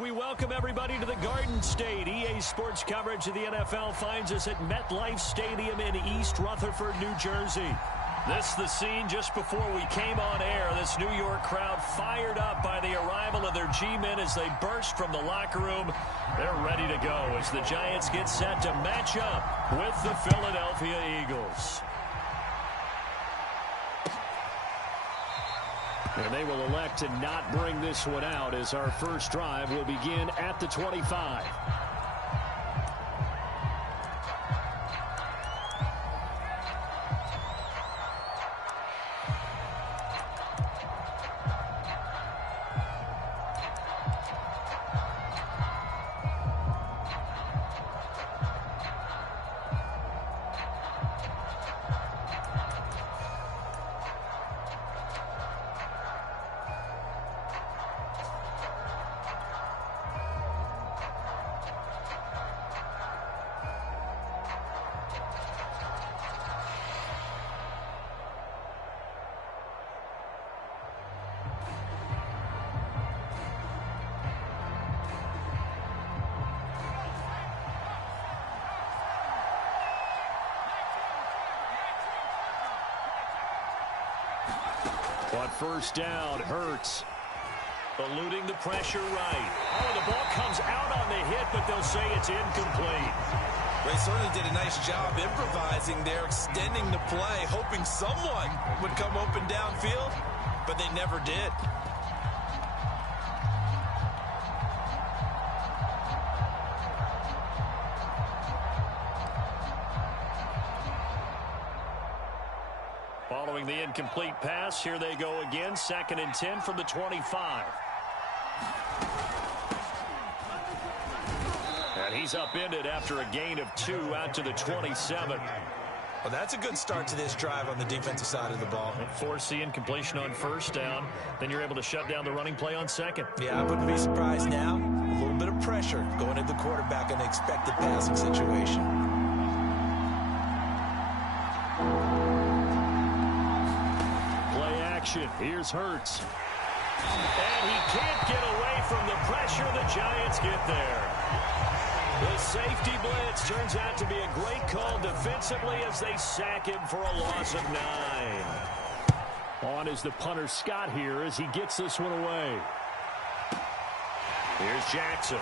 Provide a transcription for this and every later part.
We welcome everybody to the Garden State. EA Sports coverage of the NFL finds us at MetLife Stadium in East Rutherford, New Jersey. This is the scene just before we came on air. This New York crowd fired up by the arrival of their G-men as they burst from the locker room. They're ready to go as the Giants get set to match up with the Philadelphia Eagles. And they will elect to not bring this one out as our first drive will begin at the 25. On first down, Hurts eluding the pressure right. Oh, the ball comes out on the hit, but they'll say it's incomplete. They certainly did a nice job improvising there, extending the play, hoping someone would come open downfield, but they never did. Following the incomplete pass, here they go again. 2nd and 10 from the 25. And he's upended after a gain of 2 out to the 27. Well, that's a good start to this drive on the defensive side of the ball. Force the incompletion on first down. Then you're able to shut down the running play on second. Yeah, I wouldn't be surprised now. A little bit of pressure going at the quarterback in an expected passing situation. Here's Hurts. And he can't get away from the pressure. The Giants get there. The safety blitz turns out to be a great call defensively as they sack him for a loss of 9. On is the punter Scott here as he gets this one away. Here's Jackson.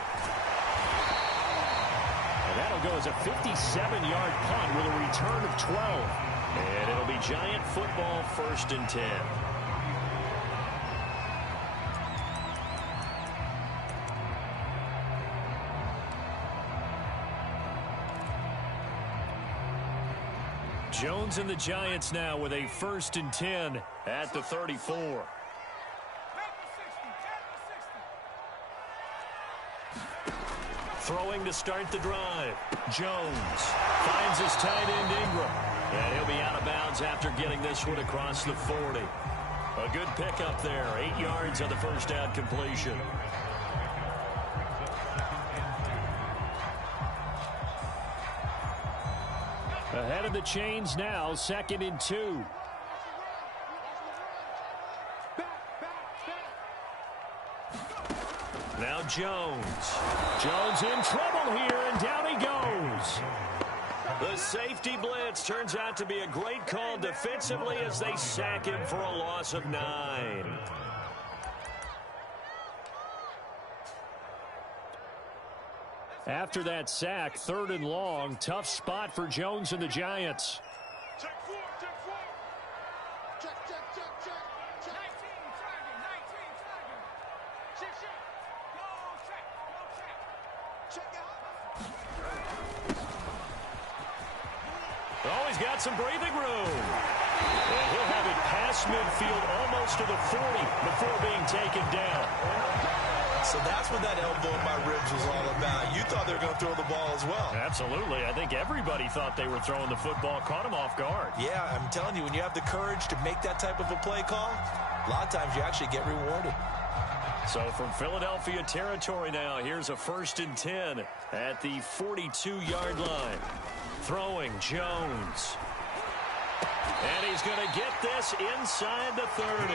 And that'll go as a 57-yard punt with a return of 12. And it'll be Giant football 1st and 10. Jones and the Giants now with a 1st and 10 at the 34. Throwing to start the drive. Jones finds his tight end Ingram. And he'll be out of bounds after getting this one across the 40. A good pickup there. 8 yards on the first down completion. Ahead of the chains now, 2nd and 2. Now Jones. Jones in trouble here, and down he goes. The safety blitz turns out to be a great call defensively as they sack him for a loss of 9. After that sack, 3rd and long, tough spot for Jones and the Giants. Check 4, check 4. Check. 19 target, 19 target. Check. Go check. Check out. Oh, he's got some breathing room. And he'll have it past midfield almost to the 40 before being taken down. So that's what that elbow in my ribs was all about. You thought they were going to throw the ball as well. Absolutely. I think everybody thought they were throwing the football, caught him off guard. Yeah, I'm telling you, when you have the courage to make that type of a play call, a lot of times you actually get rewarded. So from Philadelphia territory now, here's a 1st and 10 at the 42-yard line. Throwing Jones. And he's going to get this inside the 30.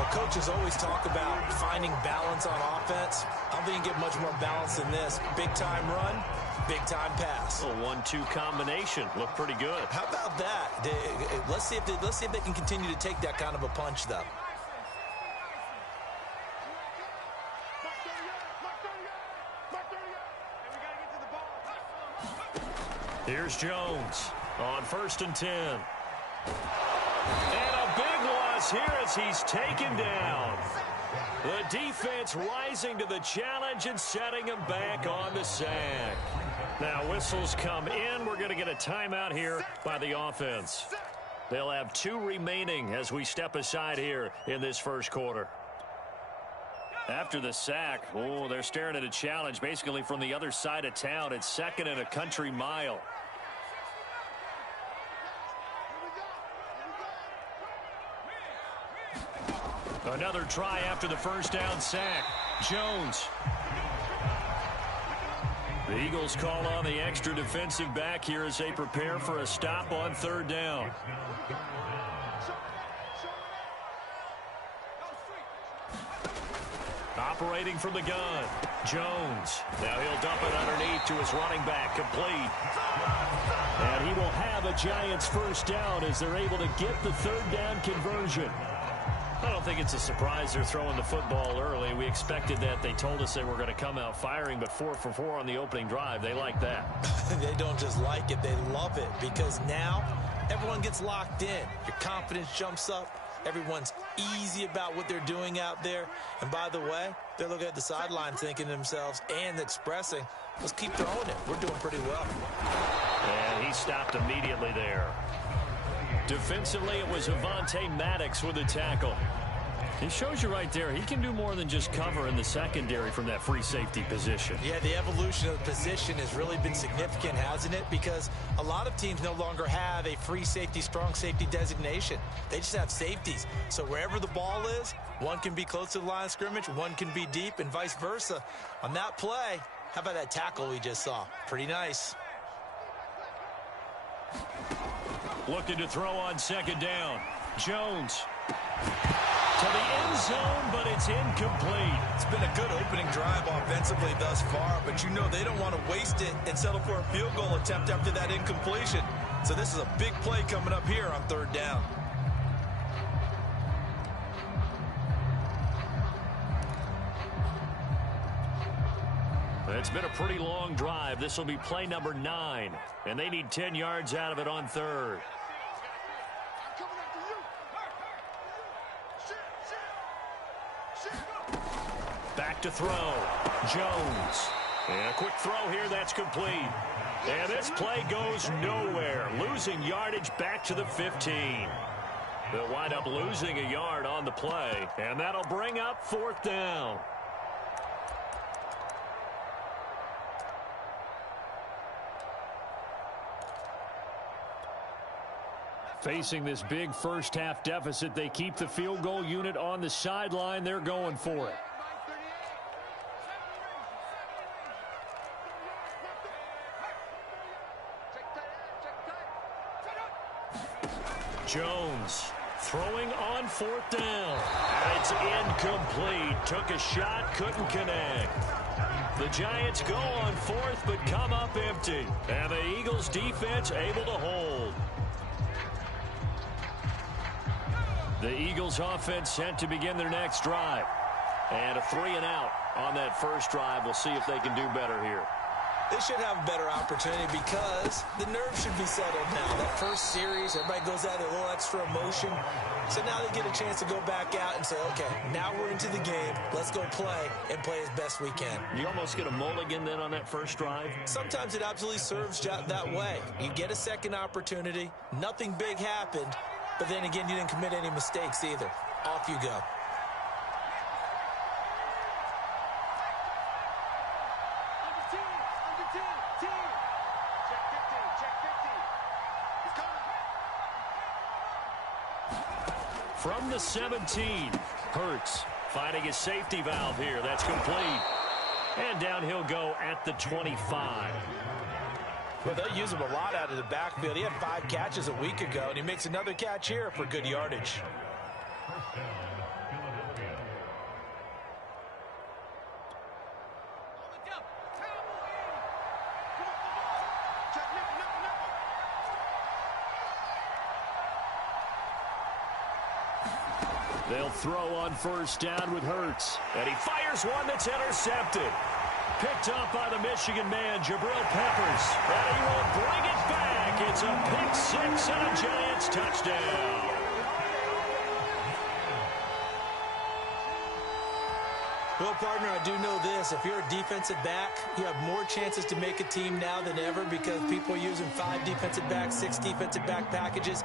Well, coaches always talk about finding balance on offense. I don't think you can get much more balance than this. Big-time run, big-time pass. A 1-2 combination. Looked pretty good. How about that? Let's see if they can continue to take that kind of a punch, though. Here's Jones on 1st and 10. And a big loss here as he's taken down. The defense rising to the challenge and setting him back on the sack. Now whistles come in. We're going to get a timeout here by the offense. They'll have 2 remaining as we step aside here in this first quarter. After the sack, they're staring at a challenge basically from the other side of town. It's 2nd and a country mile. Another try after the first down sack. Jones. The Eagles call on the extra defensive back here as they prepare for a stop on 3rd down. Operating from the gun. Jones. Now he'll dump it underneath to his running back. Complete. And he will have a Giants first down as they're able to get the 3rd down conversion. I don't think it's a surprise they're throwing the football early. We expected that. They told us they were going to come out firing, but 4 for 4 on the opening drive. They like that. They don't just like it, they love it, because now everyone gets locked in. Your confidence jumps up. Everyone's easy about what they're doing out there. And by the way, they're looking at the sideline thinking to themselves and expressing, let's keep throwing it. We're doing pretty well. And he stopped immediately there. Defensively, it was Avonte Maddox with a tackle. He shows you right there, he can do more than just cover in the secondary from that free safety position. Yeah, the evolution of the position has really been significant, hasn't it? Because a lot of teams no longer have a free safety, strong safety designation. They just have safeties. So wherever the ball is, one can be close to the line of scrimmage, one can be deep, and vice versa. On that play, how about that tackle we just saw? Pretty nice. Looking to throw on 2nd down. Jones. To the end zone, but it's incomplete. It's been a good opening drive offensively thus far, but you know they don't want to waste it and settle for a field goal attempt after that incompletion. So this is a big play coming up here on 3rd down. It's been a pretty long drive. This will be play number 9, and they need 10 yards out of it on 3rd. Back to throw. Jones. And a quick throw here. That's complete. And this play goes nowhere. Losing yardage back to the 15. They'll wind up losing a yard on the play. And that'll bring up 4th down. Facing this big first-half deficit, they keep the field goal unit on the sideline. They're going for it. Jones throwing on 4th down. It's incomplete. Took a shot, couldn't connect. The Giants go on 4th, but come up empty. And the Eagles defense able to hold. The Eagles offense set to begin their next drive. And a 3 and out on that first drive. We'll see if they can do better here. They should have a better opportunity because the nerves should be settled now. That first series, everybody goes out with a little extra emotion. So now they get a chance to go back out and say, okay, now we're into the game. Let's go play and play as best we can. You almost get a mulligan then on that first drive? Sometimes it absolutely serves that way. You get a second opportunity. Nothing big happened. But then again, you didn't commit any mistakes either. Off you go. From the 17, Hurts finding his safety valve here. That's complete. And down he'll go at the 25. Well, they'll use him a lot out of the backfield. He had 5 catches a week ago, and he makes another catch here for good yardage. They'll throw on first down with Hurts. And he fires one that's intercepted. Picked up by the Michigan man, Jabril Peppers. And he will bring it back. It's a pick six and a Giants touchdown. Well, partner, I do know this. If you're a defensive back, you have more chances to make a team now than ever because people are using 5 defensive backs, 6 defensive back packages.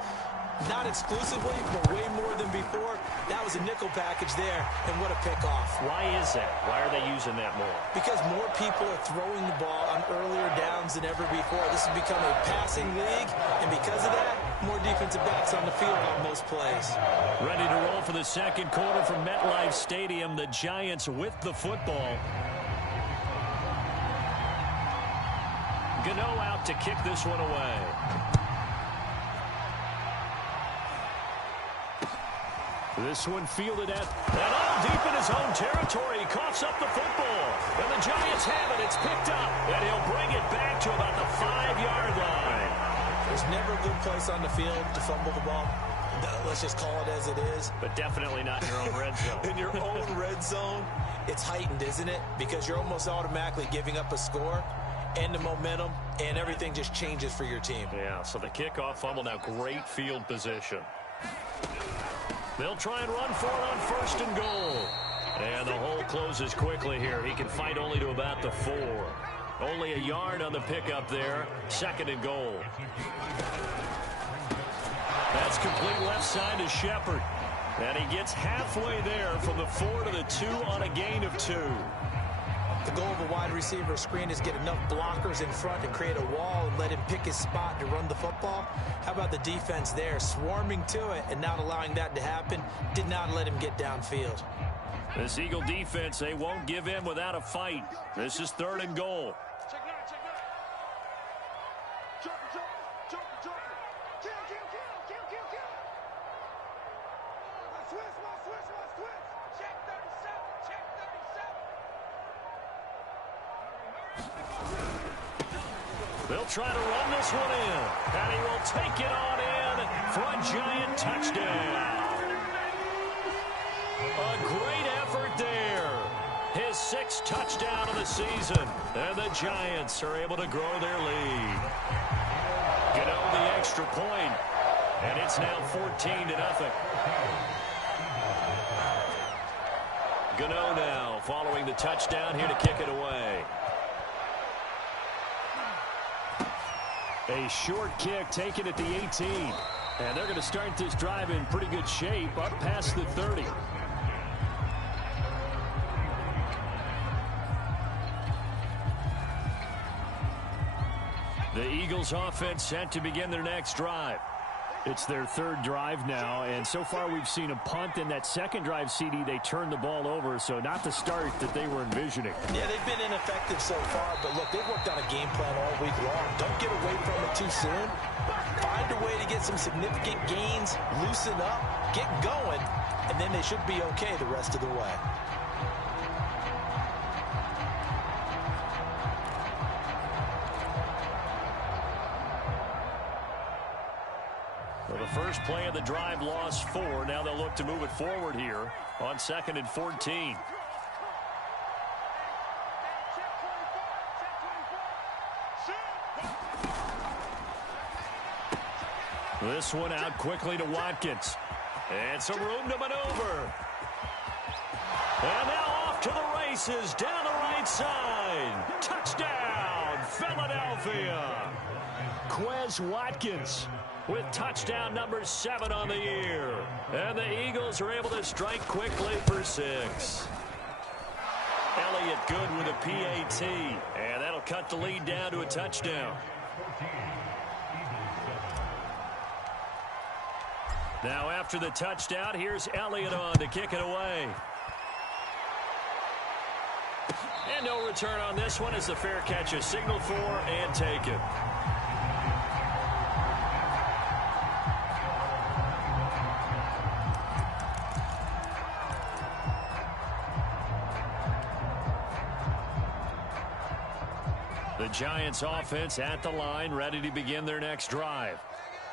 Not exclusively, but way more than before. That was a nickel package there, and what a pickoff. Why is that? Why are they using that more? Because more people are throwing the ball on earlier downs than ever before. This has become a passing league, and because of that, more defensive backs on the field on most plays. Ready to roll for the second quarter from MetLife Stadium. The Giants with the football. Gano out to kick this one away. This one fielded at and all deep in his own territory. He coughs up the football. And the Giants have it. It's picked up. And he'll bring it back to about the 5-yard line. There's never a good place on the field to fumble the ball. Let's just call it as it is. But definitely not in your own red zone. In your own red zone, it's heightened, isn't it? Because you're almost automatically giving up a score and the momentum, and everything just changes for your team. Yeah, so the kickoff fumble, now great field position. They'll try and run for it on first and goal. And the hole closes quickly here. He can fight only to about the 4. Only a yard on the pickup there. Second and goal. That's complete left side to Shepard. And he gets halfway there from the 4 to the 2 on a gain of 2. The goal of a wide receiver screen is get enough blockers in front to create a wall and let him pick his spot to run the football. How about the defense there, swarming to it and not allowing that to happen? Did not let him get downfield. This Eagle defense, they won't give in without a fight. This is third and goal. Check nine. Jumper. Kill. Switch. Check 37. They'll try to run this one in. And he will take it on in for a Giant touchdown. A great effort there. His 6th touchdown of the season. And the Giants are able to grow their lead. Get on the extra point. And it's now 14-0. Gano now following the touchdown here to kick it away. A short kick taken at the 18. And they're going to start this drive in pretty good shape up past the 30. The Eagles offense set to begin their next drive. It's their 3rd drive now, and so far we've seen a punt. In that second drive, CD, they turned the ball over, so not the start that they were envisioning. Yeah, they've been ineffective so far, but look, they've worked on a game plan all week long. Don't get away from it too soon. Find a way to get some significant gains, loosen up, get going, and then they should be okay the rest of the way. Well, the first play of the drive lost 4. Now they'll look to move it forward here on 2nd and 14. This one out quickly to Watkins. And some room to maneuver. And now off to the races down the right side. Touchdown, Philadelphia. Quez Watkins with touchdown number 7 on the year. And the Eagles are able to strike quickly for 6. Elliott good with a PAT. And that'll cut the lead down to a touchdown. Now after the touchdown, here's Elliott on to kick it away. And no return on this one as the fair catch is signaled for and taken. The Giants offense at the line, ready to begin their next drive.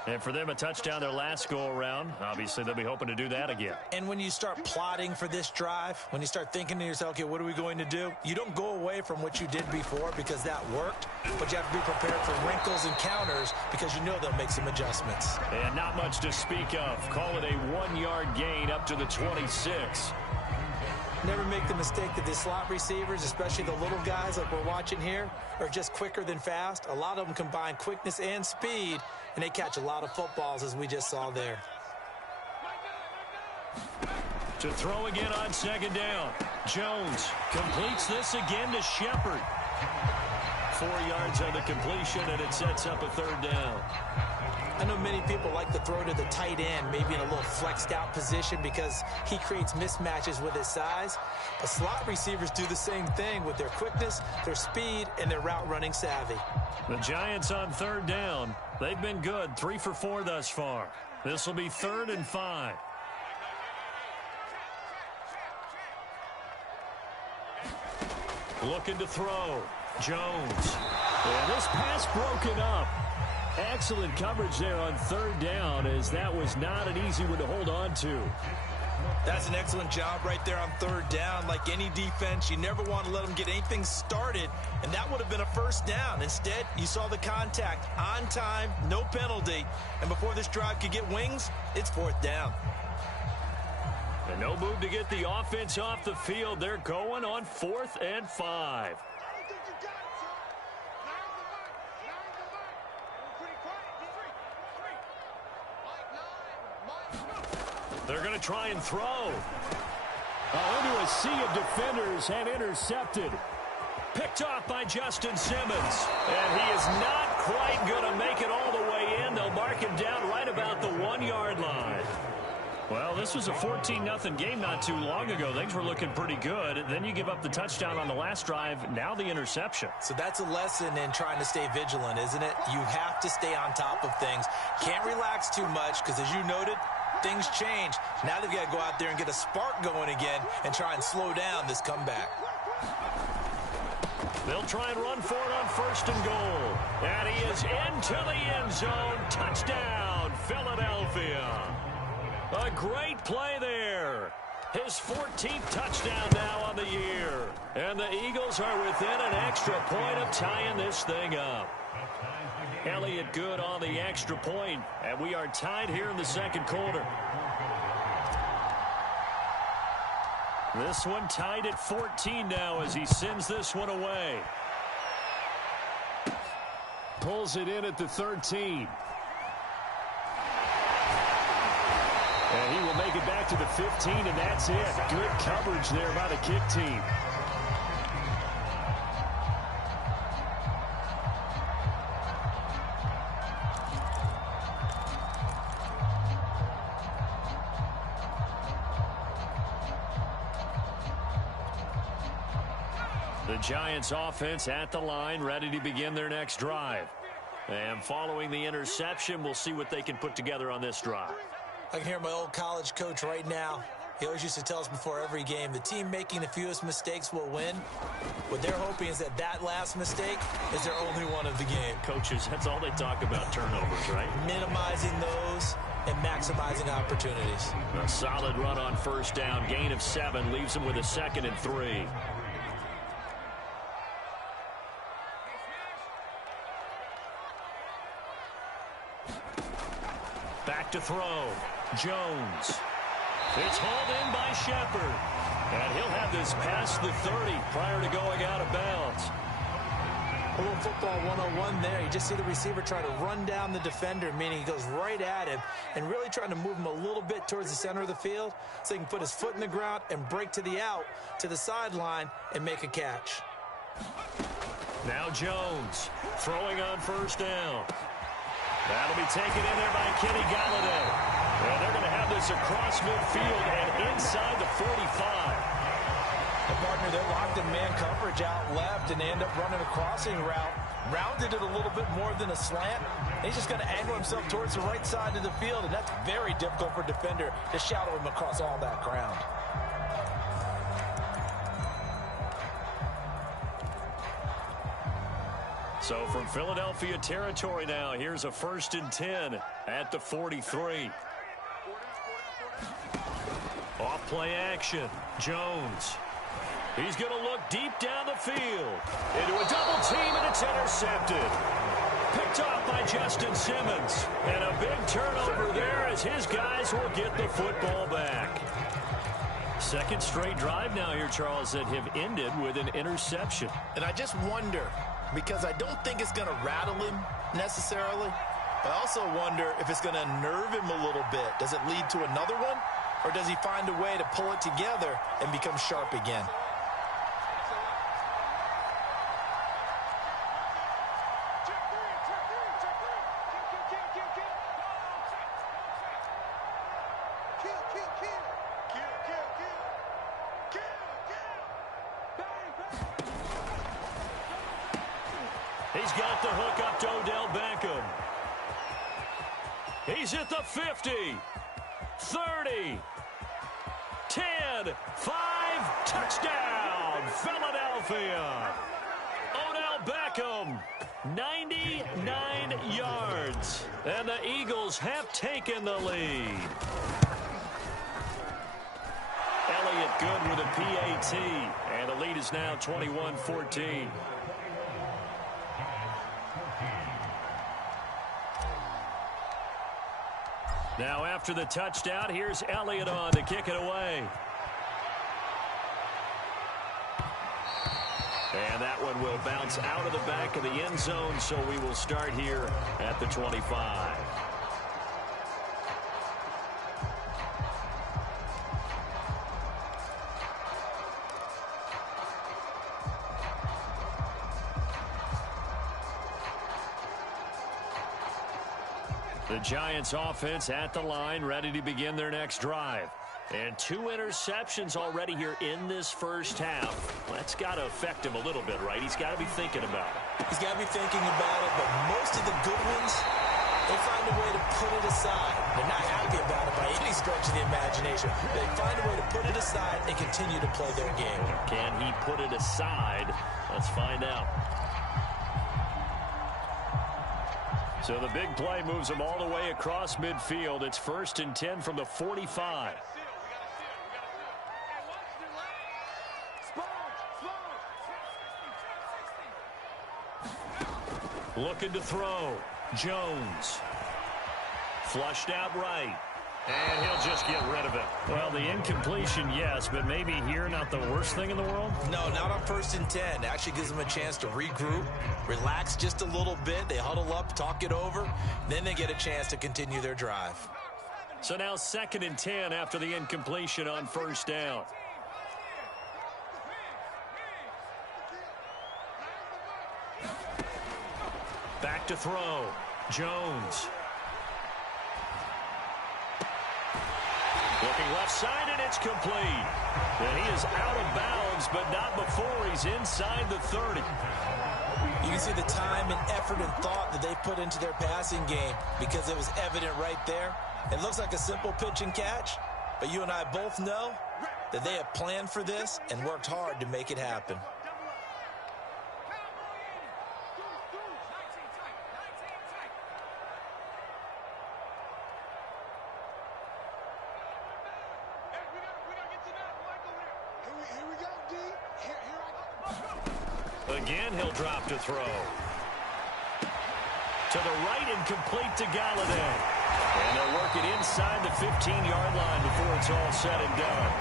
And for them, a touchdown their last go-around. Obviously, they'll be hoping to do that again. And when you start plotting for this drive, when you start thinking to yourself, okay, what are we going to do? You don't go away from what you did before because that worked, but you have to be prepared for wrinkles and counters because you know they'll make some adjustments. And not much to speak of. Call it a 1-yard gain up to the 26. Never make the mistake that the slot receivers, especially the little guys like we're watching here, are just quicker than fast. A lot of them combine quickness and speed, and they catch a lot of footballs, as we just saw there. To throw again on second down. Jones completes this again to Shepard. 4 yards on the completion, and it sets up a third down. I know many people like to throw to the tight end, maybe in a little flexed out position because he creates mismatches with his size. But slot receivers do the same thing with their quickness, their speed, and their route running savvy. The Giants on third down. They've been good, 3 for 4 thus far. This will be 3rd and 5. Looking to throw. Jones. And this pass broken up. Excellent coverage there on third down, as that was not an easy one to hold on to. That's an excellent job right there on third down. Like any defense, you never want to let them get anything started, and that would have been a first down. Instead, you saw the contact on time, no penalty, and before this drive could get wings, it's 4th down. And no move to get the offense off the field. They're going on 4th and 5. They're going to try and throw. Into a sea of defenders and intercepted. Picked off by Justin Simmons. And he is not quite going to make it all the way in. They'll mark him down right about the 1-yard line. Well, this was a 14-0 game not too long ago. Things were looking pretty good. Then you give up the touchdown on the last drive. Now the interception. So that's a lesson in trying to stay vigilant, isn't it? You have to stay on top of things. Can't relax too much because, as you noted, things change. Now they've got to go out there and get a spark going again and try and slow down this comeback. They'll try and run for it on 1st and goal. And he is into the end zone. Touchdown, Philadelphia. A great play there. His 14th touchdown now on the year. And the Eagles are within an extra point of tying this thing up. Elliott good on the extra point, and we are tied here in the second quarter. This one tied at 14 now as he sends this one away. Pulls it in at the 13. And he will make it back to the 15, and that's it. Good coverage there by the kick team. The Giants offense at the line, ready to begin their next drive. And following the interception, we'll see what they can put together on this drive. I can hear my old college coach right now. He always used to tell us before every game, the team making the fewest mistakes will win. What they're hoping is that last mistake is their only one of the game. Coaches, that's all they talk about, turnovers, right? Minimizing those and maximizing opportunities. A solid run on 1st down. Gain of 7 leaves them with a 2nd and 3. Back to throw. Jones. It's hauled in by Shepard. And he'll have this past the 30 prior to going out of bounds. A little football 101 there. You just see the receiver trying to run down the defender, meaning he goes right at him and really trying to move him a little bit towards the center of the field so he can put his foot in the ground and break to the out, to the sideline, and make a catch. Now Jones throwing on 1st down. That'll be taken in there by Kenny Galladay. And they're going to have this across midfield and inside the 45. The partner, they're locked in man coverage out left, and they end up running a crossing route. Rounded it a little bit more than a slant. He's just going to angle himself towards the right side of the field, and that's very difficult for a defender to shadow him across all that ground. So from Philadelphia territory now, here's a 1st and 10 at the 43. Off play action. Jones. He's going to look deep down the field. Into a double team, and it's intercepted. Picked off by Justin Simmons. And a big turnover there as his guys will get the football back. Second straight drive now here, Charles, that have ended with an interception. And I just wonder, because I don't think it's going to rattle him necessarily. I also wonder if it's going to unnerve him a little bit. Does it lead to another one? Or does he find a way to pull it together and become sharp again? He's got the hook up to Odell Beckham. He's at the 50, 30, 10, 5, touchdown, Philadelphia. Odell Beckham, 99 yards. And the Eagles have taken the lead. Elliott good with a PAT. And the lead is now 21-14. Now after the touchdown, here's Elliott on to kick it away. And that one will bounce out of the back of the end zone, so we will start here at the 25. The Giants offense at the line, ready to begin their next drive. And 2 interceptions already here in this first half. That's got to affect him a little bit, right? He's got to be thinking about it. He's got to be thinking about it, but most of the good ones, they find a way to put it aside. They're not happy about it by any stretch of the imagination. They find a way to put it aside and continue to play their game. Can he put it aside? Let's find out. So the big play moves them all the way across midfield. It's 1st and 10 from the 45. Looking to throw. Jones. Flushed out right. And he'll just get rid of it. Well, the incompletion, yes, but maybe here not the worst thing in the world? No, not on 1st and 10. It actually gives them a chance to regroup, relax just a little bit. They huddle up, talk it over. Then they get a chance to continue their drive. So now 2nd and 10 after the incompletion on 1st down. Back to throw. Jones. Looking left side, and it's complete. And he is out of bounds, but not before he's inside the 30. You can see the time and effort and thought that they put into their passing game because it was evident right there. It looks like a simple pitch and catch, but you and I both know that they have planned for this and worked hard to make it happen. Again, he'll drop to throw. To the right and complete to Galladay. And they'll work it inside the 15-yard line before it's all said and done.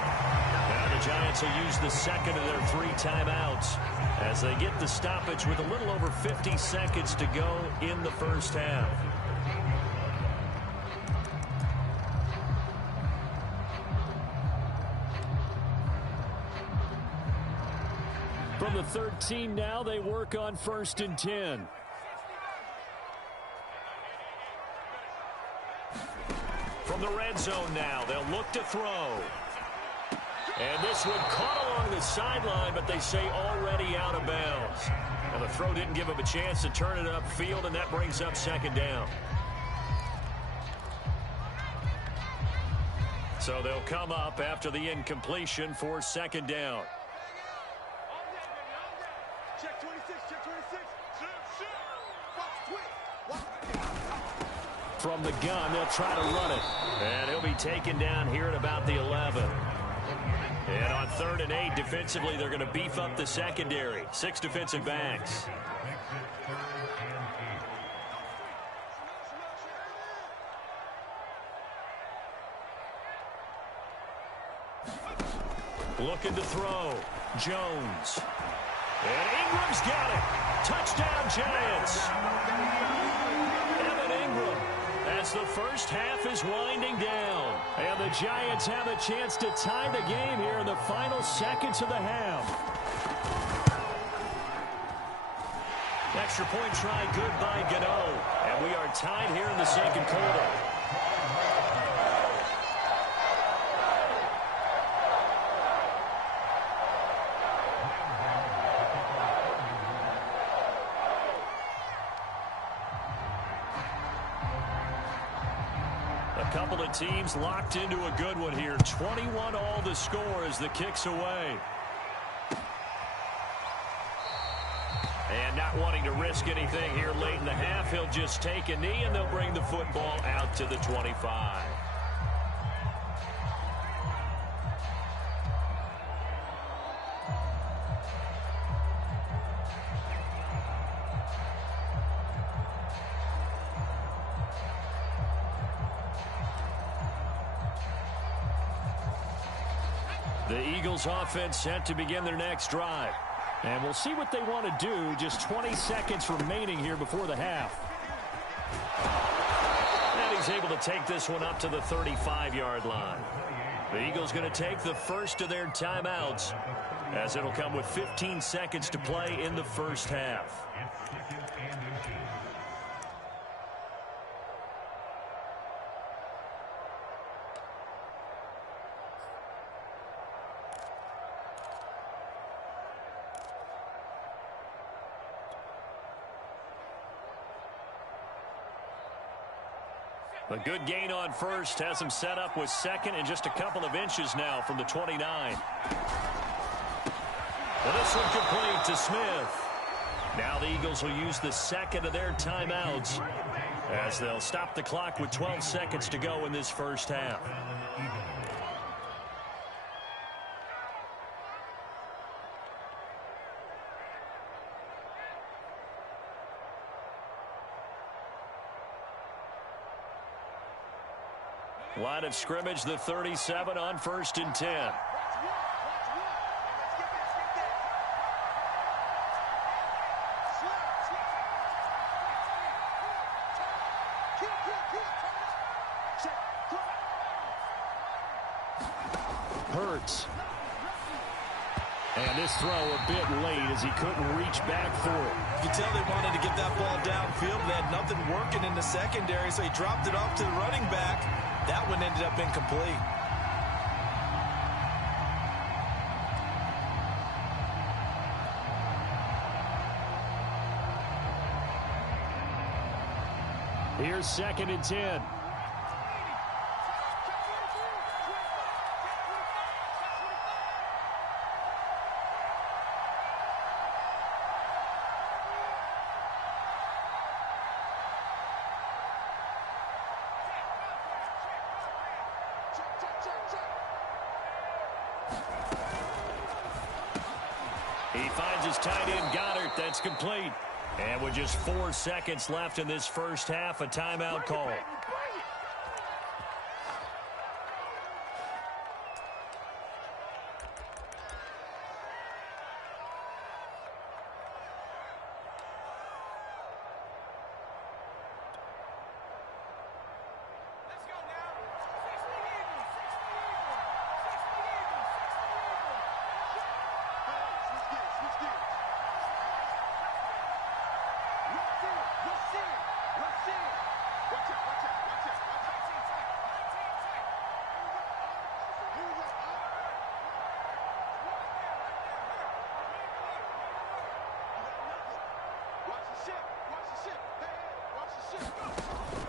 Now the Giants will use the second of their 3 timeouts as they get the stoppage with a little over 50 seconds to go in the first half. From the 13 now, they work on 1st and 10. From the red zone now, they'll look to throw. And this one caught along the sideline, but they say already out of bounds. And the throw didn't give him a chance to turn it upfield, and that brings up 2nd down. So they'll come up after the incompletion for 2nd down. Check 26, check 26. From the gun, they'll try to run it. And he'll be taken down here at about the 11. And on 3rd and 8, defensively, they're going to beef up the secondary. 6 defensive backs. Looking to throw. Jones. And Ingram's got it. Touchdown, Giants. Evan Ingram, as the first half is winding down. And the Giants have a chance to tie the game here in the final seconds of the half. Extra point try good by Gano. And we are tied here in the second quarter. Couple of teams locked into a good one here. 21 all the score as the kick's away. And not wanting to risk anything here late in the half, he'll just take a knee and they'll bring the football out to the 25. The Eagles offense set to begin their next drive. And we'll see what they want to do. Just 20 seconds remaining here before the half. And he's able to take this one up to the 35-yard line. The Eagles going to take the first of their timeouts, as it'll come with 15 seconds to play in the first half. A good gain on first has him set up with second and just a couple of inches now from the 29. Well, this one complete to Smith. Now the Eagles will use the second of their timeouts as they'll stop the clock with 12 seconds to go in this first half. Line of scrimmage, the 37 on 1st and 10. Hurts. And this throw a bit late as he couldn't reach back for it. You can tell they wanted to get that ball downfield. They had nothing working in the secondary, so he dropped it off to the running back. That one ended up incomplete. Here's 2nd and 10. He finds his tight end, Goddard. That's complete. And with just 4 seconds left in this first half, a timeout call.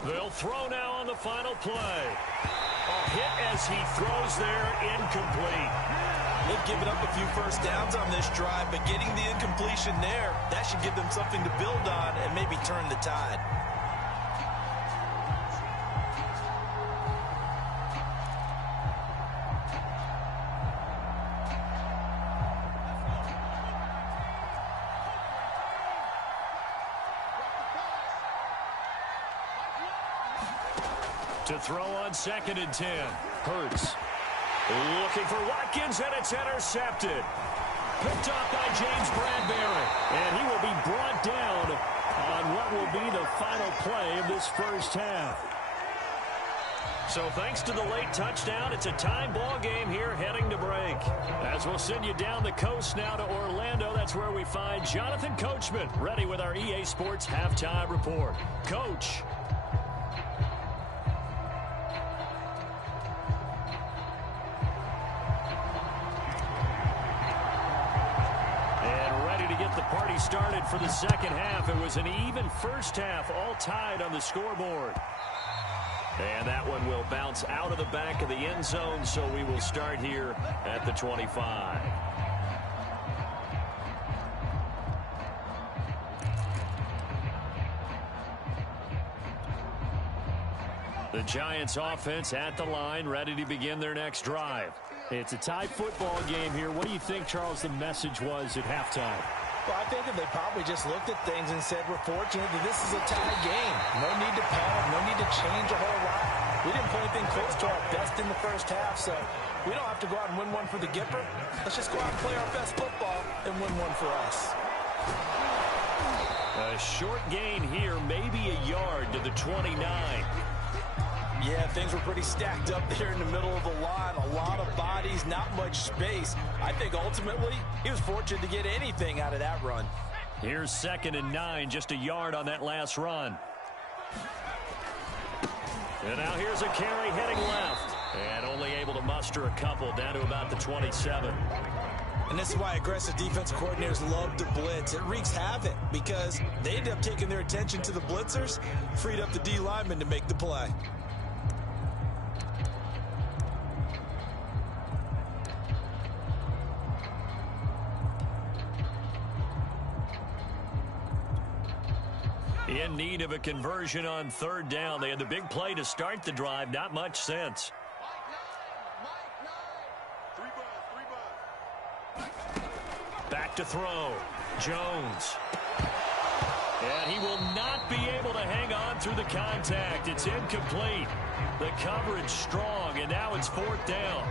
They'll throw now on the final play. A hit as he throws there, incomplete. They've given up a few first downs on this drive, but getting the incompletion there, that should give them something to build on and maybe turn the tide. To throw on 2nd and 10. Hurts. Looking for Watkins, and it's intercepted. Picked off by James Bradbury. And he will be brought down on what will be the final play of this first half. So thanks to the late touchdown, it's a time ball game here heading to break. As we'll send you down the coast now to Orlando, that's where we find Jonathan Coachman ready with our EA Sports Halftime Report. Coach. Get the party started for the second half. It was an even first half, all tied on the scoreboard. And that one will bounce out of the back of the end zone, so we will start here at the 25. The Giants offense at the line, ready to begin their next drive. It's a tie football game here. What do you think, Charles, the message was at halftime? Well, I think that they probably just looked at things and said, we're fortunate that this is a tie game. No need to panic, no need to change a whole lot. We didn't play anything close to our best in the first half, so we don't have to go out and win one for the Gipper. Let's just go out and play our best football and win one for us. A short gain here, maybe a yard to the 29. Yeah, things were pretty stacked up there in the middle of the line. A lot of bodies, not much space. I think ultimately he was fortunate to get anything out of that run. Here's 2nd and 9, just a yard on that last run. And now here's a carry heading left. And only able to muster a couple down to about the 27. And this is why aggressive defensive coordinators love to blitz. It wreaks havoc because they end up taking their attention to the blitzers, freed up the D lineman to make the play. In need of a conversion on 3rd down. They had the big play to start the drive. Not much sense. Back to throw. Jones. And he will not be able to hang on through the contact. It's incomplete. The coverage strong, and now it's 4th down.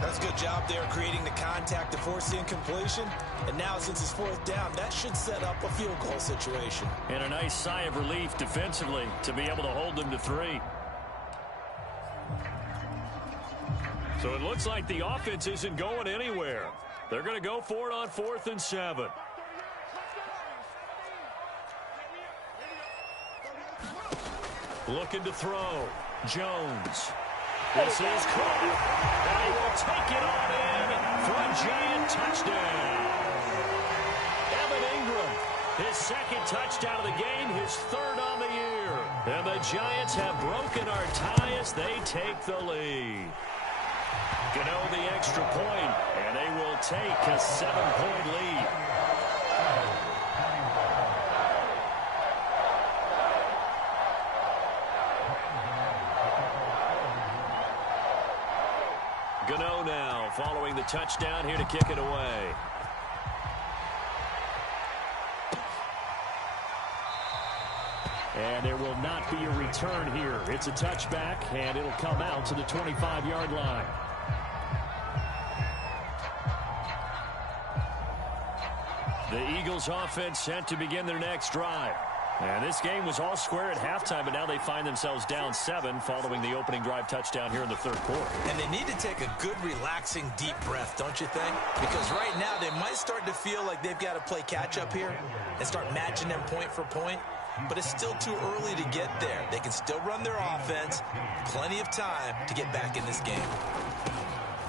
That's a good job there creating the contact to force the incompletion. And now since it's 4th down, that should set up a field goal situation. And a nice sigh of relief defensively to be able to hold them to 3. So it looks like the offense isn't going anywhere. They're going to go for it on 4th and 7. Looking to throw. Jones. This is caught. And he will take it on in for a Giant touchdown. Evan Ingram, his 2nd touchdown of the game, his 3rd on the year. And the Giants have broken our tie as they take the lead. Gano the extra point, and they will take a 7-point lead. Gano now following the touchdown here to kick it away. And there will not be a return here. It's a touchback, and it'll come out to the 25-yard line. The Eagles offense set to begin their next drive. And this game was all square at halftime, but now they find themselves down 7 following the opening drive touchdown here in the 3rd quarter. And they need to take a good, relaxing, deep breath, don't you think? Because right now they might start to feel like they've got to play catch-up here and start matching them point for point. But it's still too early to get there. They can still run their offense. Plenty of time to get back in this game.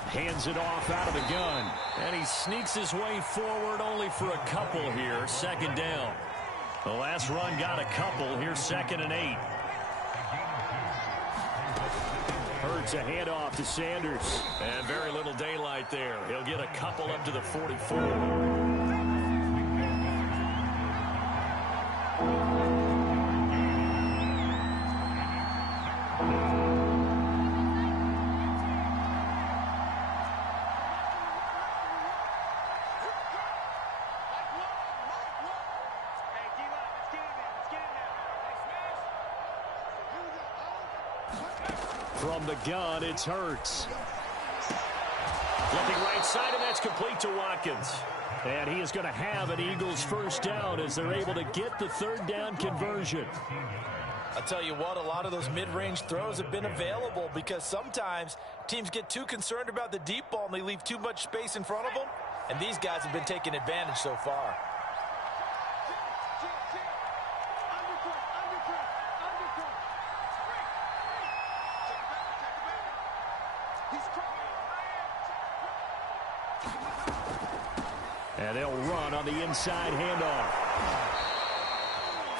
Hands it off out of the gun. And he sneaks his way forward only for a couple here. 2nd down. The last run got a couple. Here's 2nd and 8. Hurts, a handoff to Sanders. And very little daylight there. He'll get a couple up to the 44. From the gun, it's Hurts. Flipping right side, and that's complete to Watkins. And he is going to have an Eagles first down as they're able to get the third down conversion. I'll tell you what, a lot of those mid-range throws have been available because sometimes teams get too concerned about the deep ball and they leave too much space in front of them. And these guys have been taking advantage so far. And they'll run on the inside handoff.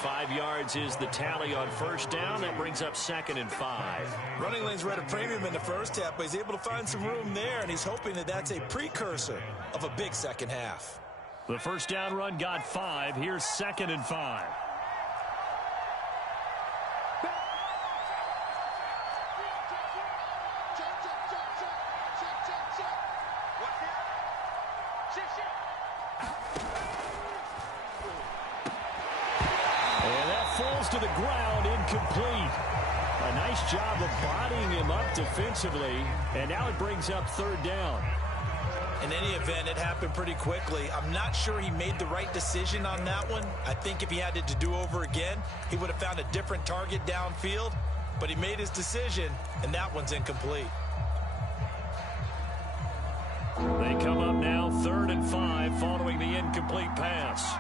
5 yards is the tally on first down. That brings up 2nd and 5. Running lanes were at a premium in the first half, but he's able to find some room there, and he's hoping that that's a precursor of a big second half. The first down run got 5. Here's 2nd and 5. To the ground, incomplete. A nice job of bodying him up defensively, and now it brings up third down. In any event, it happened pretty quickly. I'm not sure he made the right decision on that one. I think if he had it to do over again, he would have found a different target downfield, but he made his decision, and that one's incomplete. They come up now 3rd and 5 following the incomplete pass.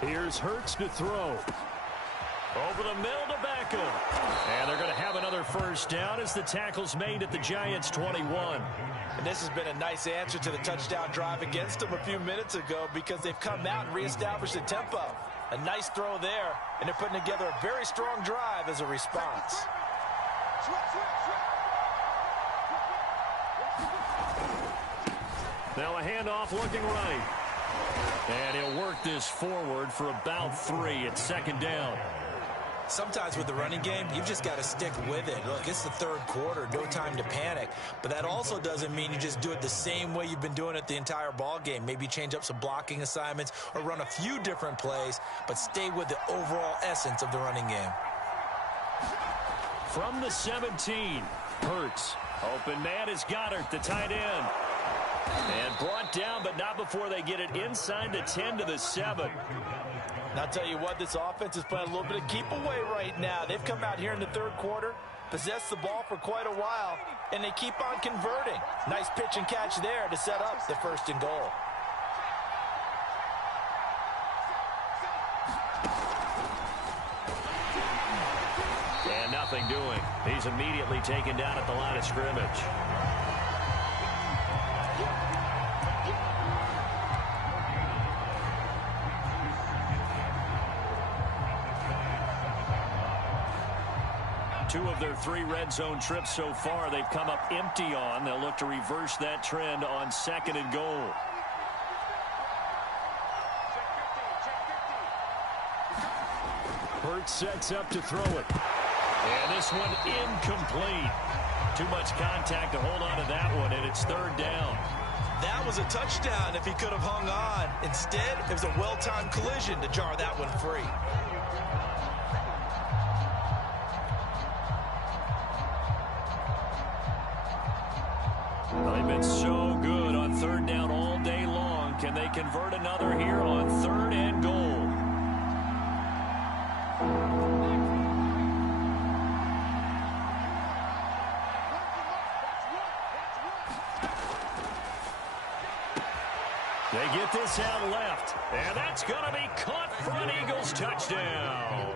Here's Hurts to throw. Over the middle to Beckham. And they're going to have another first down as the tackle's made at the Giants' 21. And this has been a nice answer to the touchdown drive against them a few minutes ago because they've come out and reestablished the tempo. A nice throw there, and they're putting together a very strong drive as a response. Now a handoff looking right. And he'll work this forward for about 3 at 2nd down. Sometimes with the running game, you've just got to stick with it. Look, it's the 3rd quarter, no time to panic. But that also doesn't mean you just do it the same way you've been doing it the entire ball game. Maybe change up some blocking assignments or run a few different plays, but stay with the overall essence of the running game. From the 17, Hurts. Open man is Goddard, the tight end. And brought down, but not before they get it inside the 10 to the 7. And I'll tell you what, this offense is playing a little bit of keep away right now. They've come out here in the 3rd quarter, possessed the ball for quite a while, and they keep on converting. Nice pitch and catch there to set up the 1st and goal. And nothing doing. He's immediately taken down at the line of scrimmage. Two of their 3 red zone trips so far, they've come up empty on. They'll look to reverse that trend on 2nd and goal. Hurts sets up to throw it. And this one incomplete. Too much contact to hold on to that one, and it's 3rd down. That was a touchdown if he could have hung on. Instead, it was a well-timed collision to jar that one free. They've been so good on 3rd down all day long. Can they convert another here on 3rd and goal? They get this out left, and that's going to be caught for an Eagles touchdown.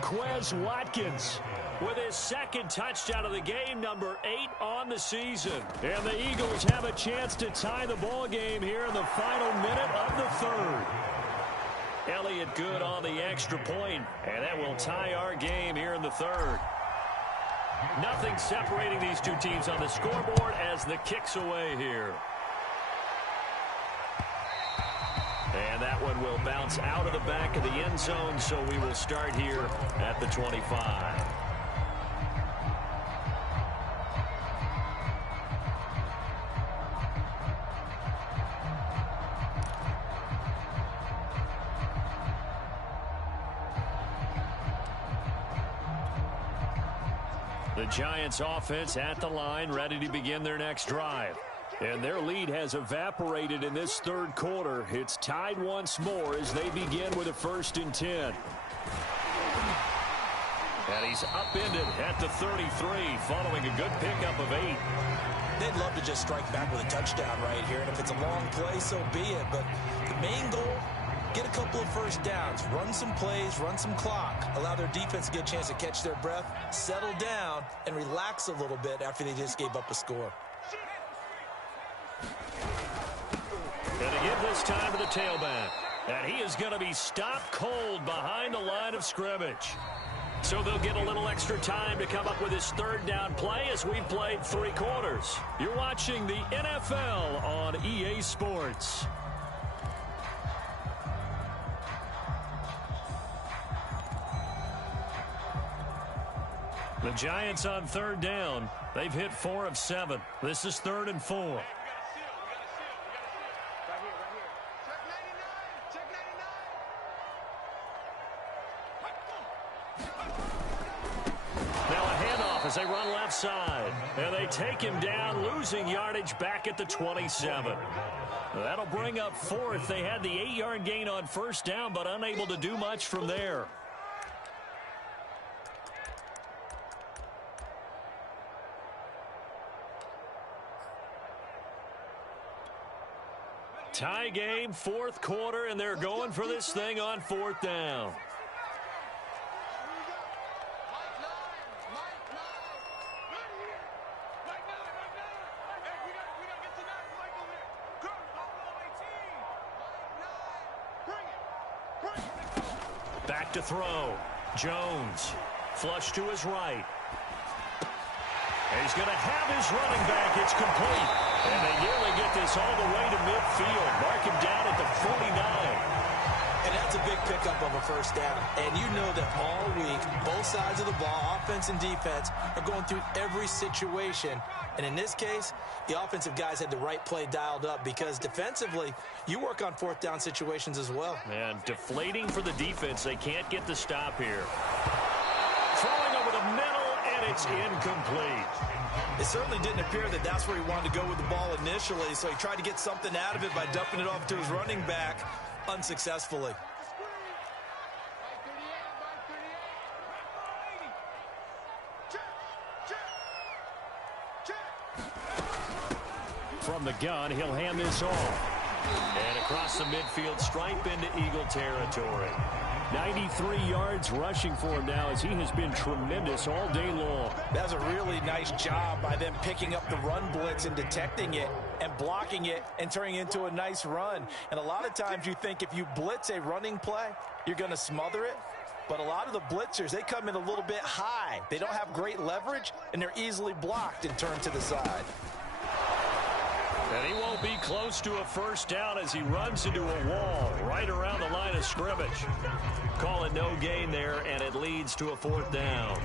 Quez Watkins with his second touchdown of the game, number 8 on the season. And the Eagles have a chance to tie the ball game here in the final minute of the third. Elliott good on the extra point, and that will tie our game here in the third. Nothing separating these two teams on the scoreboard as the kick's away here. And that one will bounce out of the back of the end zone, so we will start here at the 25. The Giants offense at the line, ready to begin their next drive. And their lead has evaporated in this third quarter. It's tied once more as they begin with a 1st and 10. And he's upended at the 33 following a good pickup of 8. They'd love to just strike back with a touchdown right here. And if it's a long play, so be it. But the main goal, get a couple of first downs, run some plays, run some clock, allow their defense to get a chance to catch their breath, settle down, and relax a little bit after they just gave up a score. And to give this time to the tailback. And he is going to be stopped cold behind the line of scrimmage. So they'll get a little extra time to come up with his 3rd down play as we've played 3 quarters. You're watching the NFL on EA Sports. The Giants on 3rd down. They've hit 4 of 7. This is 3rd and 4. As they run left side, and they take him down, losing yardage back at the 27. That'll bring up 4th. They had the 8-yard gain on 1st down, but unable to do much from there. Tie game, 4th quarter, and they're going for this thing on 4th down. Back to throw. Jones. Flush to his right. And he's going to have his running back. It's complete. And they nearly get this all the way to midfield. Mark him down at the 49. And that's a big pickup of a 1st down. And you know that all week, both sides of the ball, offense and defense, are going through every situation. And in this case, the offensive guys had the right play dialed up because defensively, you work on 4th down situations as well. And deflating for the defense. They can't get the stop here. Throwing over the middle, and it's incomplete. It certainly didn't appear that that's where he wanted to go with the ball initially, so he tried to get something out of it by dumping it off to his running back unsuccessfully. From the gun, he'll hand this off. And across the midfield stripe into Eagle territory. 93 yards rushing for him now as he has been tremendous all day long. That's a really nice job by them picking up the run blitz and detecting it and blocking it and turning it into a nice run. And a lot of times you think if you blitz a running play, you're going to smother it. But a lot of the blitzers, they come in a little bit high. They don't have great leverage, and they're easily blocked and turned to the side. And he won't be close to a 1st down as he runs into a wall right around the line of scrimmage. Call it no gain there, and it leads to a 4th down.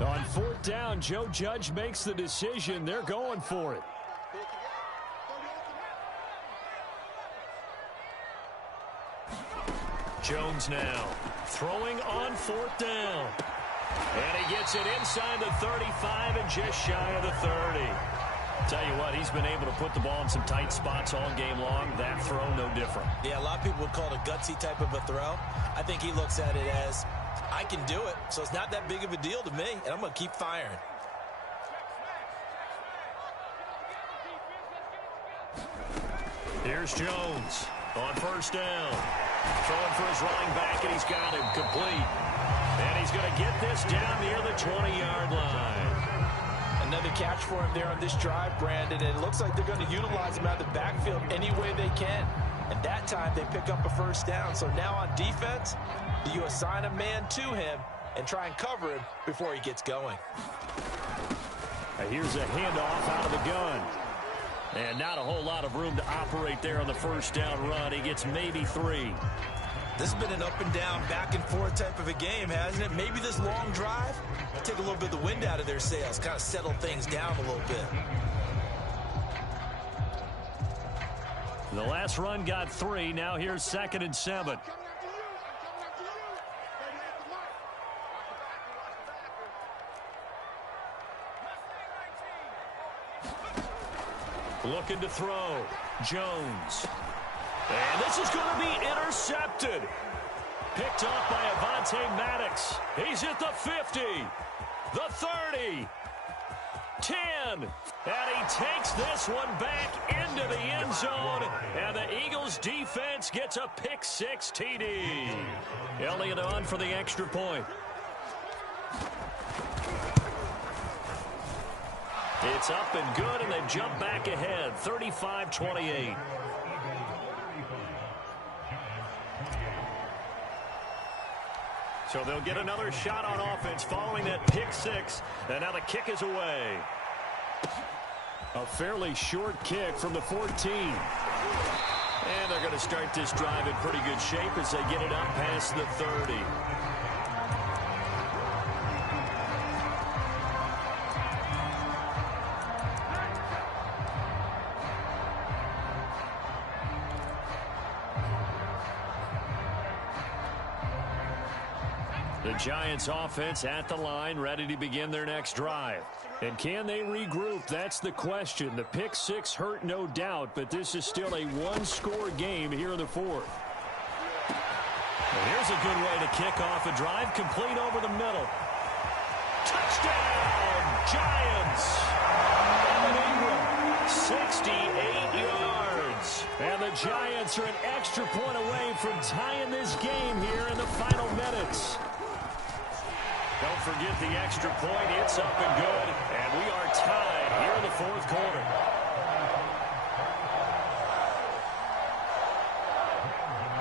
On 4th down, Joe Judge makes the decision. They're going for it. Jones now throwing on 4th down. And he gets it inside the 35 and just shy of the 30. Tell you what, he's been able to put the ball in some tight spots all game long. That throw, no different. Yeah, a lot of people would call it a gutsy type of a throw. I think he looks at it as, I can do it, so it's not that big of a deal to me, and I'm going to keep firing. Here's Jones on first down. Throwing for his running back, and he's got him complete. And he's going to get this down near the 20-yard line. Another catch for him there on this drive, Brandon, and it looks like they're going to utilize him out of the backfield any way they can. And that time they pick up a first down. So now on defense, you assign a man to him and try and cover him before he gets going. Here's a handoff out of the gun. And not a whole lot of room to operate there on the first down run. He gets maybe 3. This has been an up and down, back and forth type of a game, hasn't it? Maybe this long drive will take a little bit of the wind out of their sails, kind of settle things down a little bit. The last run got 3. Now here's 2nd and 7. Looking to throw. Jones. And this is going to be intercepted. Picked off by Avonte Maddox. He's at the 50. The 30. 10. And he takes this one back into the end zone. And the Eagles defense gets a pick-6 TD. Elliott on for the extra point. It's up and good, and they jump back ahead, 35-28. So they'll get another shot on offense following that pick-6, and now the kick is away. A fairly short kick from the 14. And they're going to start this drive in pretty good shape as they get it up past the 30. The Giants offense at the line, ready to begin their next drive. And can they regroup? That's the question. The pick-6 hurt, no doubt, but this is still a one-score game here in the 4th. And here's a good way to kick off a drive, complete over the middle. Touchdown, Giants! Evan Ingram, 68 yards. And the Giants are an extra point away from tying this game here in the final minutes. Don't forget the extra point. It's up and good. And we are tied here in the 4th quarter.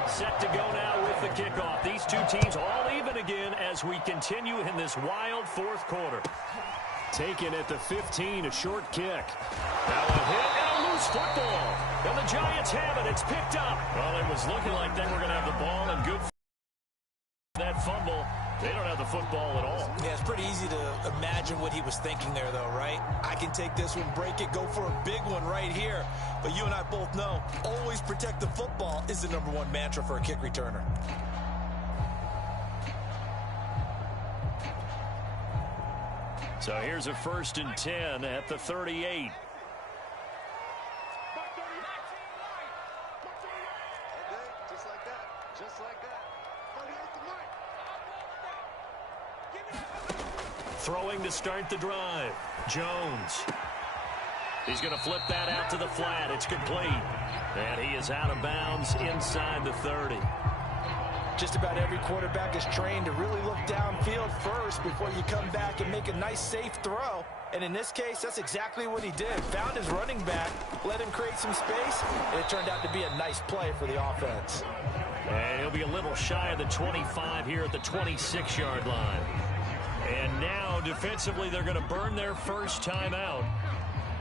Set to go now with the kickoff. These two teams all even again as we continue in this wild 4th quarter. Taken at the 15, a short kick. Now a hit and a loose football. And the Giants have it. It's picked up. Well, it was looking like they were going to have the ball and good for that fumble. They don't have the football at all. Yeah, it's pretty easy to imagine what he was thinking there, though, right? I can take this one, break it, go for a big one right here. But you and I both know, always protect the football is the #1 mantra for a kick returner. So here's a 1st and 10 at the 38. Just like that. Just like that. 38 to Mike. Throwing to start the drive. Jones. He's going to flip that out to the flat. It's complete. And he is out of bounds inside the 30. Just about every quarterback is trained to really look downfield first before you come back and make a nice, safe throw. And in this case, that's exactly what he did. Found his running back, let him create some space, and it turned out to be a nice play for the offense. And he'll be a little shy of the 25 here at the 26-yard line. And now, defensively, they're going to burn their first timeout.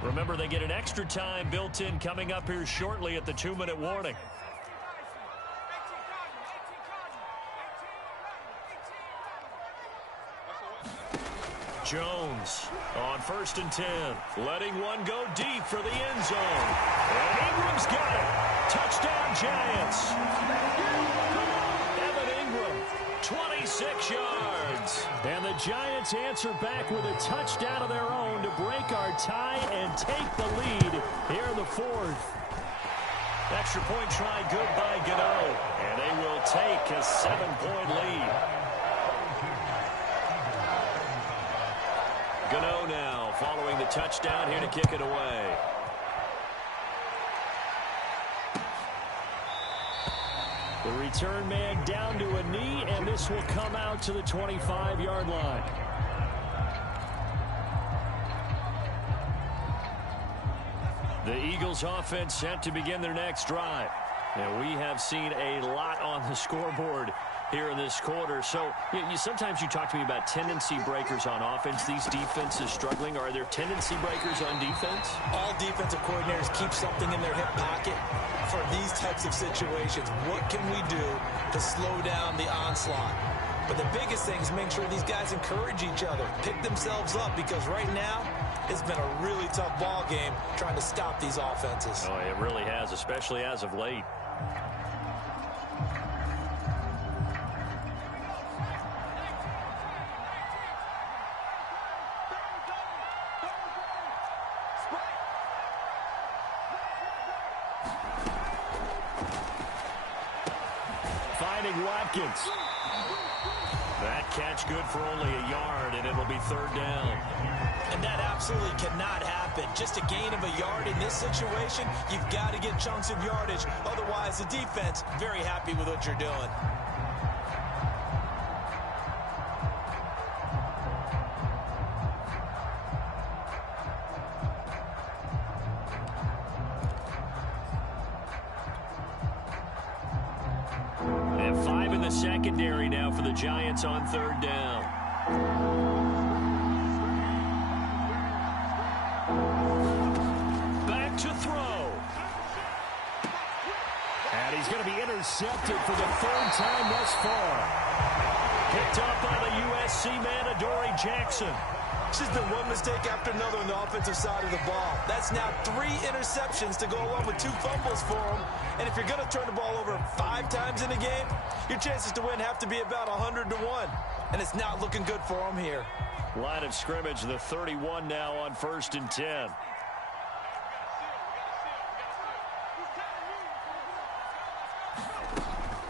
Remember, they get an extra time built in coming up here shortly at the 2-minute warning. Jones on 1st and 10. Letting one go deep for the end zone. And Ingram's got it. Touchdown, Giants. Evan Ingram, 26 yards. And the Giants answer back with a touchdown of their own to break our tie and take the lead here in the 4th. Extra point try good by Gano. And they will take a 7-point lead. Gano now following the touchdown here to kick it away. The return man down to a knee, and this will come out to the 25-yard line. The Eagles offense set to begin their next drive. And we have seen a lot on the scoreboard here in this quarter. So sometimes you talk to me about tendency breakers on offense. These defenses struggling. Are there tendency breakers on defense? All defensive coordinators keep something in their hip pocket for these types of situations. What can we do to slow down the onslaught? But the biggest thing is make sure these guys encourage each other, pick themselves up, because right now it's been a really tough ball game trying to stop these offenses. Oh, it really has, especially as of late. Finding Watkins. That catch good for only a yard, and it'll be third down. And that absolutely cannot happen. Just a gain of a yard in this situation, you've got to get chunks of yardage. Otherwise, the defense, very happy with what you're doing. And 5 in the secondary now for the Giants on third down. Back to throw. And he's going to be intercepted for the third time thus far. Picked up by the USC man, Adoree Jackson. This has been one mistake after another on the offensive side of the ball. That's now 3 interceptions to go along with 2 fumbles for him. And if you're going to turn the ball over 5 times in a game, your chances to win have to be about 100 to 1. And it's not looking good for him here. Line of scrimmage, the 31 now on 1st and 10.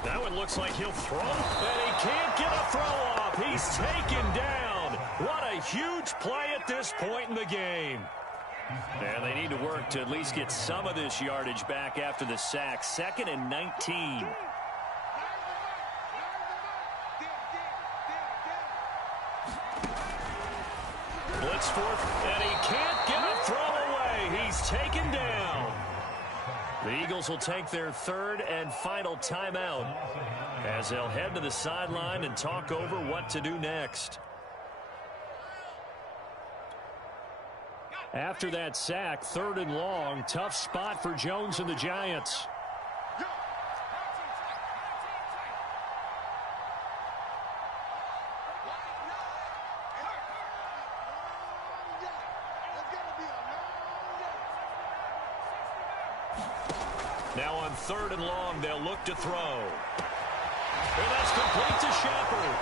Now it looks like he'll throw, and he can't get a throw off. He's taken down. What a huge play at this point in the game. And they need to work to at least get some of this yardage back after the sack. 2nd and 19. Blitz forth, and he can't get a throw away. He's taken down. The Eagles will take their 3rd and final timeout as they'll head to the sideline and talk over what to do next. After that sack, 3rd and long, tough spot for Jones and the Giants. Now on 3rd and long, they'll look to throw. And that's complete to Shepard.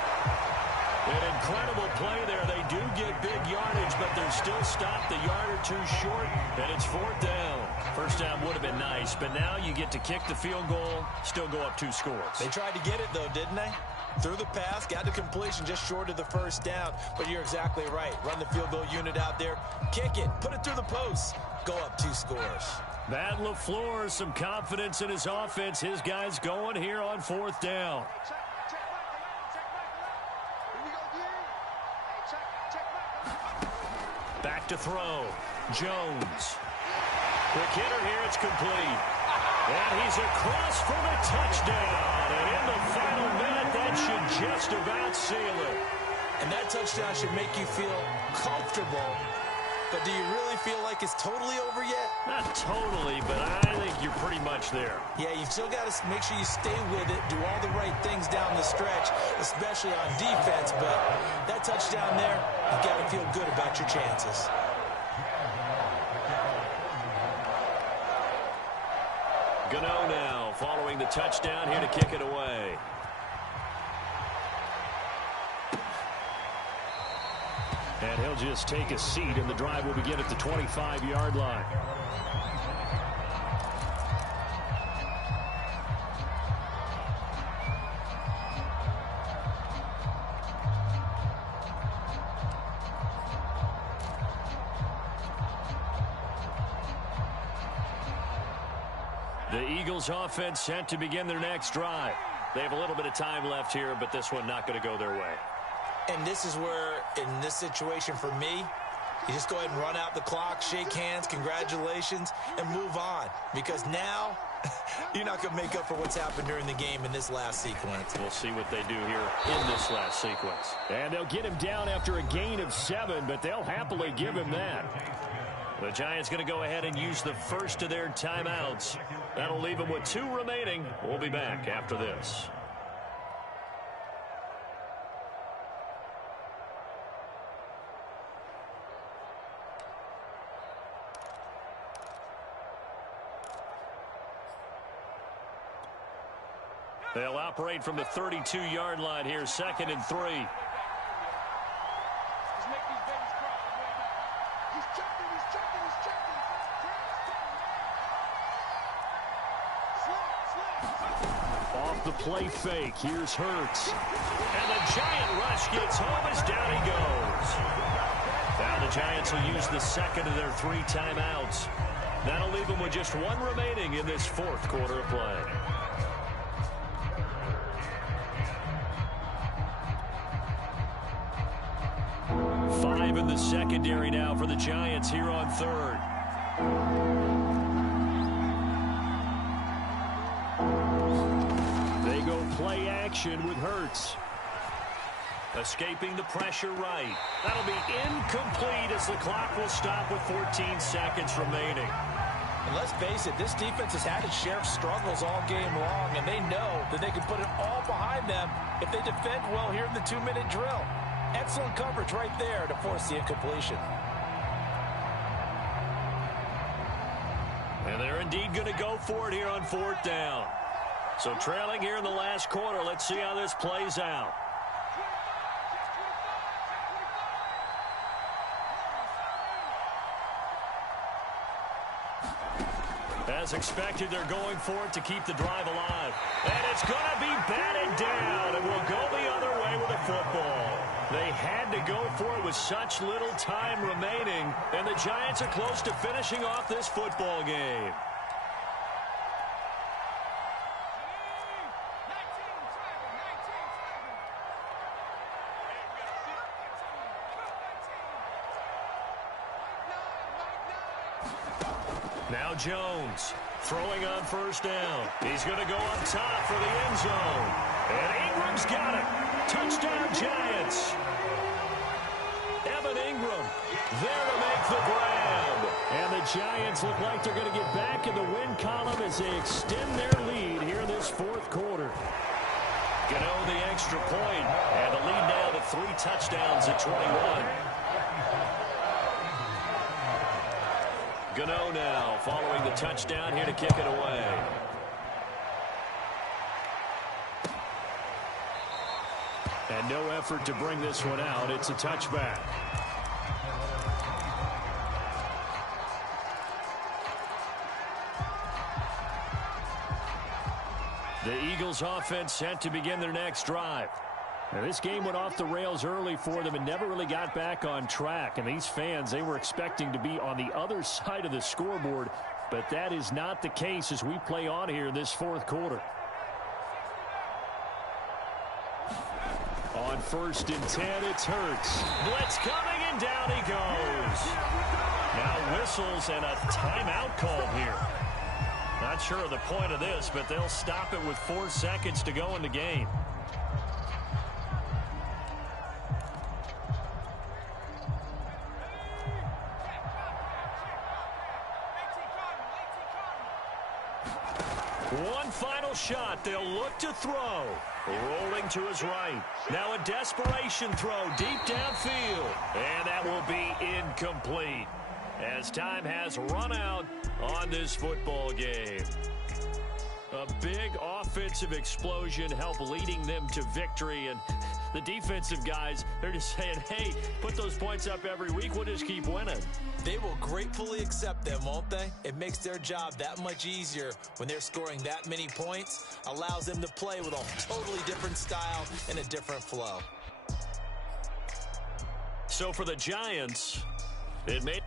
An incredible play there. They do get big yardage, but they're still stopped a yard or 2 short, and it's 4th down. First down would have been nice, but now you get to kick the field goal, still go up 2 scores. They tried to get it, though, didn't they? Threw the pass, got the completion just short of the 1st down, but you're exactly right. Run the field goal unit out there, kick it, put it through the post, go up 2 scores. Matt LaFleur, some confidence in his offense. His guys going here on 4th down. Back to throw. Jones. Quick hitter here. It's complete. And he's across for the touchdown. And in the final minute, that should just about seal it. And that touchdown should make you feel comfortable. But do you really feel like it's totally over yet? Not totally, but I think you're pretty much there. Yeah, you've still got to make sure you stay with it, do all the right things down the stretch, especially on defense. But that touchdown there, you've got to feel good about your chances. Gano now following the touchdown here to kick it away. And he'll just take a seat, and the drive will begin at the 25-yard line. The Eagles offense set to begin their next drive. They have a little bit of time left here, but this one not going to go their way. And this is where, in this situation for me, you just go ahead and run out the clock, shake hands, congratulations, and move on. Because now, you're not going to make up for what's happened during the game in this last sequence. We'll see what they do here in this last sequence. And they'll get him down after a gain of 7, but they'll happily give him that. The Giants going to go ahead and use the first of their timeouts. That'll leave them with 2 remaining. We'll be back after this. They'll operate from the 32-yard line here, 2nd and 3. Off the play fake, here's Hurts. And the Giant rush gets home as down he goes. Now the Giants will use the second of their 3 timeouts. That'll leave them with just 1 remaining in this 4th quarter of play. Five in the secondary now for the Giants here on 3rd. They go play action with Hurts. Escaping the pressure right. That'll be incomplete as the clock will stop with 14 seconds remaining. And let's face it, this defense has had its share of struggles all game long, and they know that they can put it all behind them if they defend well here in the 2-minute drill. Excellent coverage right there to force the incompletion. And they're indeed going to go for it here on 4th down. So trailing here in the last quarter, let's see how this plays out. As expected, they're going for it to keep the drive alive. And it's going to be batted down, and will go the other way with a football. They had to go for it with such little time remaining, and the Giants are close to finishing off this football game. Now Jones throwing on 1st down. He's going to go up top for the end zone. And Ingram's got it. Touchdown Giants. Evan Ingram there to make the grab. And the Giants look like they're going to get back in the win column as they extend their lead here in this 4th quarter. Gano the extra point, and the lead now to 3 touchdowns at 21. Gano now following the touchdown here to kick it away. And no effort to bring this one out. It's a touchback. The Eagles offense set to begin their next drive. Now, this game went off the rails early for them and never really got back on track. And these fans, they were expecting to be on the other side of the scoreboard. But that is not the case as we play on here in this 4th quarter. On 1st and 10, it's Hurts. Blitz coming, and down he goes. Now whistles and a timeout call here. Not sure of the point of this, but they'll stop it with 4 seconds to go in the game. One final shot. They'll look to throw. Rolling to his right. Now a desperation throw deep downfield. And that will be incomplete as time has run out on this football game. A big offensive explosion helped leading them to victory. And the defensive guys, they're just saying, hey, put those points up every week. We'll just keep winning. They will gratefully accept them, won't they? It makes their job that much easier when they're scoring that many points. Allows them to play with a totally different style and a different flow. So for the Giants, it made